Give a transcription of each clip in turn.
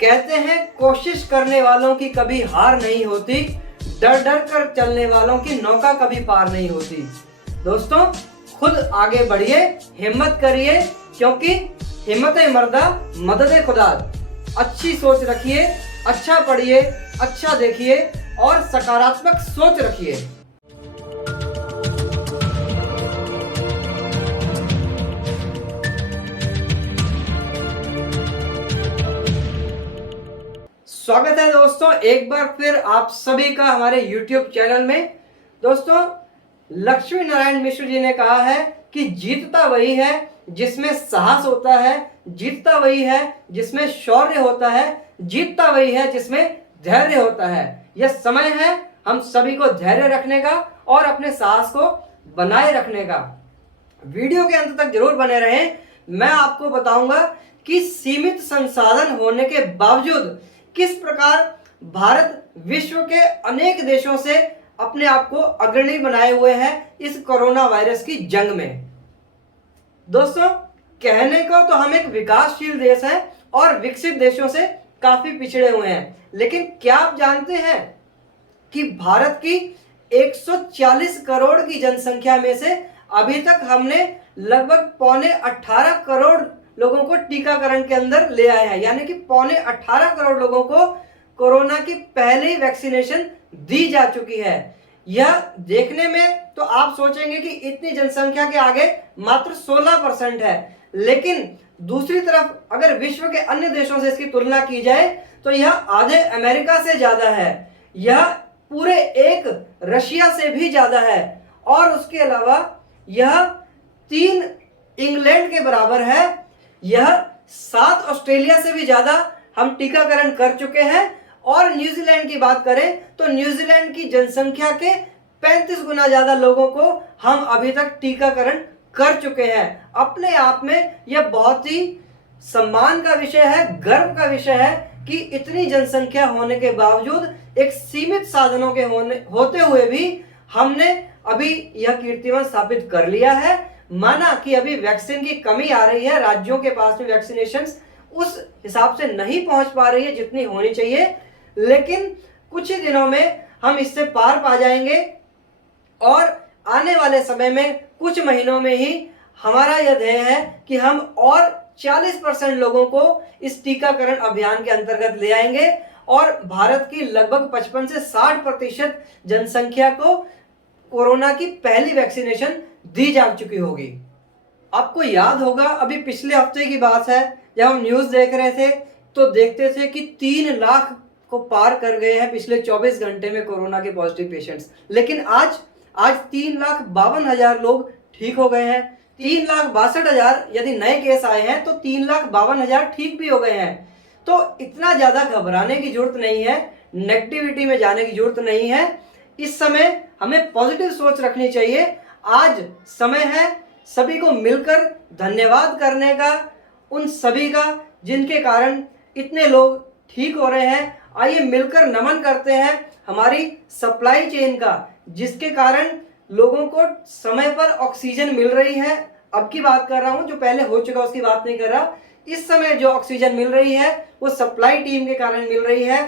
कहते हैं कोशिश करने वालों की कभी हार नहीं होती, डर डर कर चलने वालों की नौका कभी पार नहीं होती। दोस्तों, खुद आगे बढ़िए, हिम्मत करिए, क्योंकि हिम्मत मर्दा मदद खुदा। अच्छी सोच रखिए, अच्छा पढ़िए, अच्छा देखिए और सकारात्मक सोच रखिए। स्वागत है दोस्तों एक बार फिर आप सभी का हमारे YouTube चैनल में। दोस्तों, लक्ष्मी नारायण मिश्र जी ने कहा है कि जीतता वही है जिसमें साहस होता है, जीतता वही है जिसमें शौर्य होता है, जीतता वही है जिसमें धैर्य होता है। यह समय है हम सभी को धैर्य रखने का और अपने साहस को बनाए रखने का। वीडियो के अंत तक जरूर बने रहें। मैं आपको बताऊंगा कि सीमित संसाधन होने के बावजूद किस प्रकार भारत विश्व के अनेक देशों से अपने आप को अग्रणी बनाए हुए हैं इस कोरोना वायरस की जंग में। दोस्तों, कहने को तो हम एक विकासशील देश हैं और विकसित देशों से काफी पिछड़े हुए हैं, लेकिन क्या आप जानते हैं कि भारत की 140 करोड़ की जनसंख्या में से अभी तक हमने लगभग 18.25 करोड़ लोगों को टीकाकरण के अंदर ले आए हैं, यानी कि 18.25 करोड़ लोगों को कोरोना की पहली वैक्सीनेशन दी जा चुकी है। यह देखने में तो आप सोचेंगे कि इतनी जनसंख्या के आगे मात्र 16% है, लेकिन दूसरी तरफ अगर विश्व के अन्य देशों से इसकी तुलना की जाए तो यह आधे अमेरिका से ज्यादा है, यह पूरे एक रशिया से भी ज्यादा है और उसके अलावा यह 3 इंग्लैंड के बराबर है, यह 7 ऑस्ट्रेलिया से भी ज्यादा हम टीकाकरण कर चुके हैं। और न्यूजीलैंड की बात करें तो न्यूजीलैंड की जनसंख्या के 35 गुना ज्यादा लोगों को हम अभी तक टीकाकरण कर चुके हैं। अपने आप में यह बहुत ही सम्मान का विषय है, गर्व का विषय है कि इतनी जनसंख्या होने के बावजूद एक सीमित साधनों के होते हुए भी हमने अभी यह कीर्तिमान स्थापित कर लिया है। माना कि अभी वैक्सीन की कमी आ रही है, राज्यों के पास में वैक्सीनेशन उस हिसाब से नहीं पहुंच पा रही है जितनी होनी चाहिए, लेकिन कुछ ही दिनों में हम इससे पार पा जाएंगे और आने वाले समय में कुछ महीनों में ही हमारा यह ध्येय है कि हम और 40% लोगों को इस टीकाकरण अभियान के अंतर्गत ले आएंगे और भारत की लगभग 55 से 60% जनसंख्या को कोरोना की पहली वैक्सीनेशन दी जा चुकी होगी। आपको याद होगा अभी पिछले हफ्ते की बात है, जब हम न्यूज देख रहे थे तो देखते थे कि 3 लाख को पार कर गए हैं पिछले 24 घंटे में कोरोना के पॉजिटिव पेशेंट्स, लेकिन आज 3,52,000 लोग ठीक हो गए हैं। 3,62,000 यदि नए केस आए हैं तो 3,52,000 ठीक भी हो गए हैं। तो इतना ज्यादा घबराने की जरूरत नहीं है, नेगेटिविटी में जाने की जरूरत नहीं है। इस समय हमें पॉजिटिव सोच रखनी चाहिए। आज समय है सभी को मिलकर धन्यवाद करने का, उन सभी का जिनके कारण इतने लोग ठीक हो रहे हैं। आइए मिलकर नमन करते हैं हमारी सप्लाई चेन का, जिसके कारण लोगों को समय पर ऑक्सीजन मिल रही है। अब की बात कर रहा हूं, जो पहले हो चुका उसकी बात नहीं कर रहा। इस समय जो ऑक्सीजन मिल रही है वो सप्लाई टीम के कारण मिल रही है।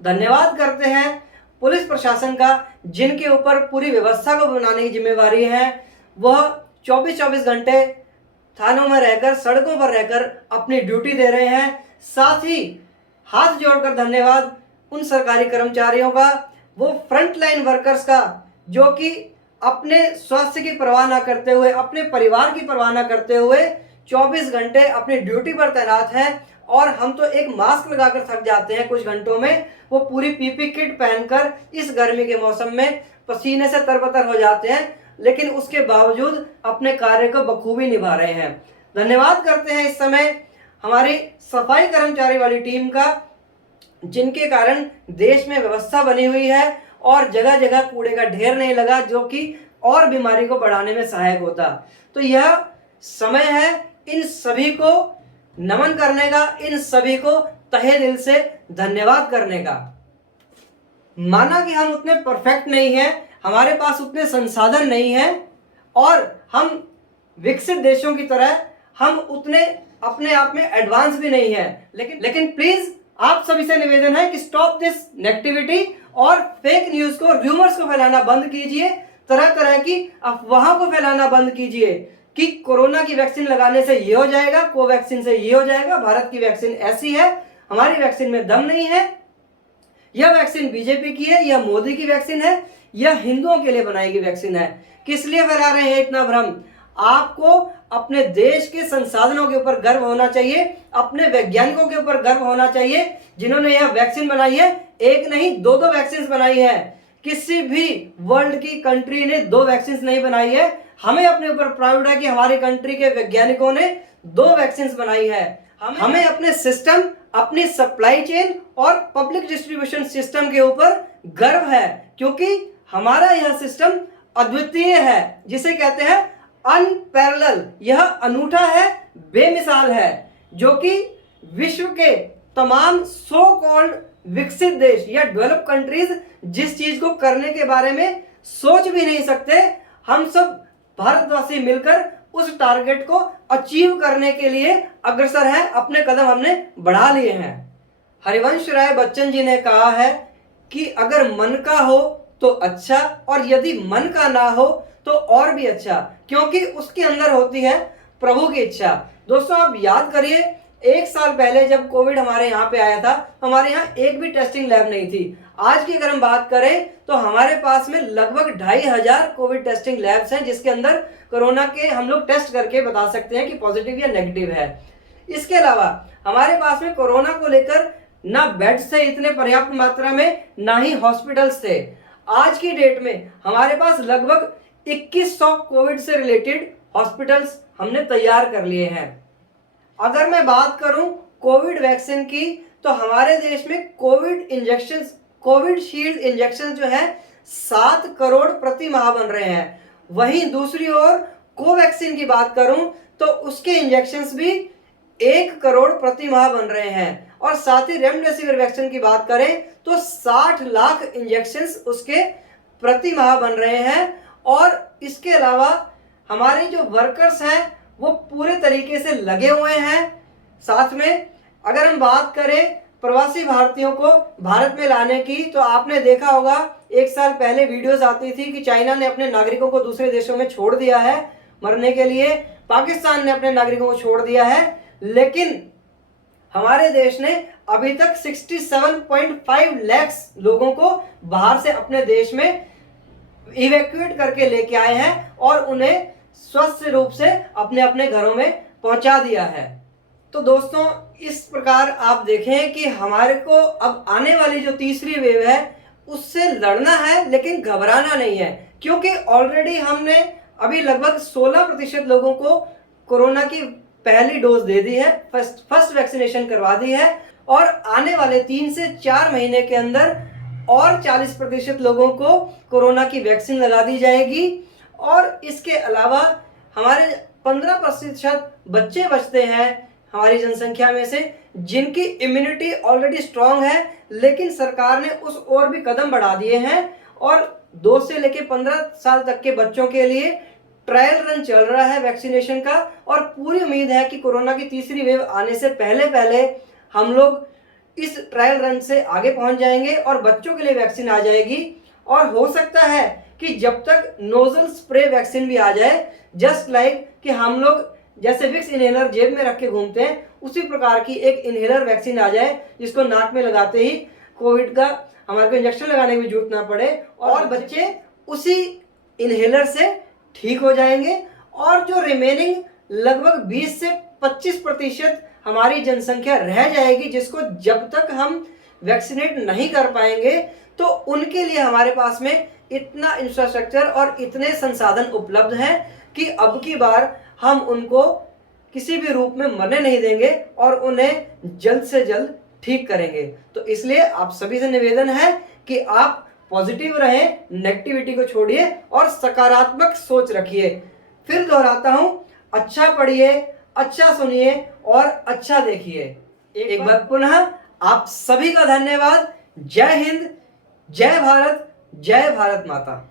धन्यवाद करते हैं पुलिस प्रशासन का, जिनके ऊपर पूरी व्यवस्था को बनाने की जिम्मेवारी है। वह 24-24 घंटे थानों में रहकर, सड़कों पर रहकर अपनी ड्यूटी दे रहे हैं। साथ ही हाथ जोड़कर धन्यवाद उन सरकारी कर्मचारियों का, वो फ्रंट लाइन वर्कर्स का, जो कि अपने स्वास्थ्य की परवाह ना करते हुए, अपने परिवार की परवाह ना करते हुए 24 घंटे अपनी ड्यूटी पर तैनात हैं। और हम तो एक मास्क लगाकर थक जाते हैं कुछ घंटों में, वो पूरी पीपी किट पहनकर इस गर्मी के मौसम में पसीने से तरबतर हो जाते हैं, लेकिन उसके बावजूद अपने कार्य को बखूबी निभा रहे हैं। धन्यवाद करते हैं इस समय हमारी सफाई कर्मचारी वाली टीम का, जिनके कारण देश में व्यवस्था बनी हुई है और जगह जगह कूड़े का ढेर नहीं लगा, जो कि और बीमारी को बढ़ाने में सहायक होता। तो यह समय है इन सभी को नमन करने का, इन सभी को तहे दिल से धन्यवाद करने का। माना कि हम उतने परफेक्ट नहीं हैं, हमारे पास उतने संसाधन नहीं हैं और हम विकसित देशों की तरह हम उतने अपने आप में एडवांस भी नहीं है। लेकिन प्लीज आप सभी से निवेदन है कि स्टॉप दिस नेगेटिविटी और फेक न्यूज को, रूमर्स को फैलाना बंद कीजिए, तरह तरह की अफवाहों को फैलाना बंद कीजिए कि कोरोना की वैक्सीन लगाने से ये हो जाएगा, कोवैक्सीन से ये हो जाएगा, भारत की वैक्सीन ऐसी है, हमारी वैक्सीन में दम नहीं है, यह वैक्सीन बीजेपी की है, यह मोदी की वैक्सीन है, यह हिंदुओं के लिए बनाई गई वैक्सीन है। किस लिए फैला रहे हैं इतना भ्रम? आपको अपने देश के संसाधनों के ऊपर गर्व होना चाहिए, अपने वैज्ञानिकों के ऊपर गर्व होना चाहिए जिन्होंने यह वैक्सीन बनाई है। एक नहीं, दो वैक्सीन बनाई है। किसी भी वर्ल्ड की कंट्री ने 2 वैक्सीन नहीं बनाई है। हमें अपने ऊपर प्राउड है कि हमारी कंट्री के वैज्ञानिकों ने 2 वैक्सीन बनाई है। हमें अपने सिस्टम, अपनी सप्लाई चेन और पब्लिक डिस्ट्रीब्यूशन सिस्टम के ऊपर गर्व है, क्योंकि हमारा यह सिस्टम अद्वितीय है, जिसे कहते हैं अनपैरेलल। यह अनूठा है, बेमिसाल है, जो कि विश्व के तमाम सो कॉल्ड विकसित देश या डेवलप कंट्रीज जिस चीज को करने के बारे में सोच भी नहीं सकते, हम सब भारतवासी मिलकर उस टारगेट को अचीव करने के लिए अग्रसर हैं। अपने कदम हमने बढ़ा लिए हैं। हरिवंश राय बच्चन जी ने कहा है कि अगर मन का हो तो अच्छा, और यदि मन का ना हो तो और भी अच्छा, क्योंकि उसके अंदर होती है प्रभु की इच्छा। दोस्तों, आप याद करिए, 1 साल पहले जब कोविड हमारे यहाँ पे आया था, हमारे यहाँ एक भी टेस्टिंग लैब नहीं थी। आज की अगर हम बात करें तो हमारे पास में लगभग 2500 कोविड टेस्टिंग लैब्स हैं, जिसके अंदर कोरोना के हम लोग टेस्ट करके बता सकते हैं कि पॉजिटिव या नेगेटिव है। इसके अलावा हमारे पास में कोरोना को लेकर ना बेड्स थे इतने पर्याप्त मात्रा में, ना ही हॉस्पिटल्स थे। आज की डेट में हमारे पास लगभग 2100 कोविड से रिलेटेड हॉस्पिटल्स हमने तैयार कर लिए हैं। अगर मैं बात करूं कोविड वैक्सीन की, तो हमारे देश में कोविशील्ड इंजेक्शन जो है 7 करोड़ प्रति माह बन रहे हैं। वहीं दूसरी ओर कोवैक्सीन की बात करूं तो उसके इंजेक्शंस भी 1 करोड़ प्रति माह बन रहे हैं। और साथ ही रेमडेसिविर वैक्सीन की बात करें तो 60 लाख इंजेक्शंस उसके प्रति माह बन रहे हैं। और इसके अलावा हमारे जो वर्कर्स हैं वो पूरे तरीके से लगे हुए हैं। साथ में अगर हम बात करें प्रवासी भारतीयों को भारत में लाने की, तो आपने देखा होगा 1 साल पहले वीडियोस आती थी कि चाइना ने अपने नागरिकों को दूसरे देशों में छोड़ दिया है मरने के लिए, पाकिस्तान ने अपने नागरिकों को छोड़ दिया है, लेकिन हमारे देश ने अभी तक 67.5 लाख लोगों को बाहर से अपने देश में इवैक्यूएट करके लेके आए हैं और उन्हें स्वस्थ रूप से अपने अपने घरों में पहुंचा दिया है। तो दोस्तों, इस प्रकार आप देखें कि हमारे को अब आने वाली जो तीसरी वेव है उससे लड़ना है, लेकिन घबराना नहीं है, क्योंकि ऑलरेडी हमने अभी लगभग 16% लोगों को कोरोना की पहली डोज दे दी है, फर्स्ट वैक्सीनेशन करवा दी है, और आने वाले 3 से 4 महीने के अंदर और 40% लोगों को कोरोना की वैक्सीन लगा दी जाएगी। और इसके अलावा हमारे 15% बच्चे बचते हैं हमारी जनसंख्या में से जिनकी इम्यूनिटी ऑलरेडी स्ट्रांग है, लेकिन सरकार ने उस ओर भी कदम बढ़ा दिए हैं और 2 से लेकर 15 साल तक के बच्चों के लिए ट्रायल रन चल रहा है वैक्सीनेशन का। और पूरी उम्मीद है कि कोरोना की तीसरी वेव आने से पहले पहले हम लोग इस ट्रायल रन से आगे पहुंच जाएंगे और बच्चों के लिए वैक्सीन आ जाएगी। और हो सकता है कि जब तक नोजल स्प्रे वैक्सीन भी आ जाए, जस्ट लाइक कि हम लोग जैसे विक्स इनहेलर जेब में रख के घूमते हैं, उसी प्रकार की एक इनहेलर वैक्सीन आ जाए जिसको नाक में लगाते ही कोविड का हमारे को इंजेक्शन लगाने की जरूरत ना पड़े और बच्चे उसी इनहेलर से ठीक हो जाएंगे। और जो रिमेनिंग लगभग 20 से 25% हमारी जनसंख्या रह जाएगी, जिसको जब तक हम वैक्सीनेट नहीं कर पाएंगे, तो उनके लिए हमारे पास में इतना इंफ्रास्ट्रक्चर और इतने संसाधन उपलब्ध हैं कि अब की बार हम उनको किसी भी रूप में मरने नहीं देंगे और उन्हें जल्द से जल्द ठीक करेंगे। तो इसलिए आप सभी से निवेदन है कि आप पॉजिटिव रहें, नेगेटिविटी को छोड़िए और सकारात्मक सोच रखिए। फिर दोहराता हूं, अच्छा पढ़िए, अच्छा सुनिए और अच्छा देखिए। एक बार पुनः आप सभी का धन्यवाद। जय हिंद, जय भारत, जय भारत माता।